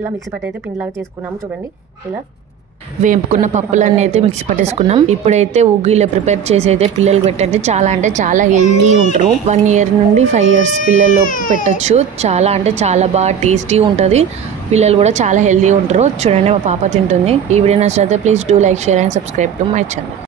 ఇలా మిక్సీ పట్టి అయితే పిండిలాగా చేసుకున్నాము చూడండి. ఇలా వేపుకున్న పప్పులన్నీ అయితే మిక్సీ పట్టేసుకున్నాం. ఇప్పుడైతే ఉగ్గిలో ప్రిపేర్ చేసి అయితే పిల్లలు పెట్టండి. చాలా అంటే చాలా హెల్దీ ఉంటారు. 1 year నుండి 5 years పిల్లలు పెట్టచ్చు. చాలా అంటే చాలా బాగా టేస్టీ ఉంటుంది. పిల్లలు కూడా చాలా హెల్దీ ఉంటారు. చూడండి మా పాప తింటుంది. ఈ వీడియో నచ్చితే please do like, share and subscribe to my channel.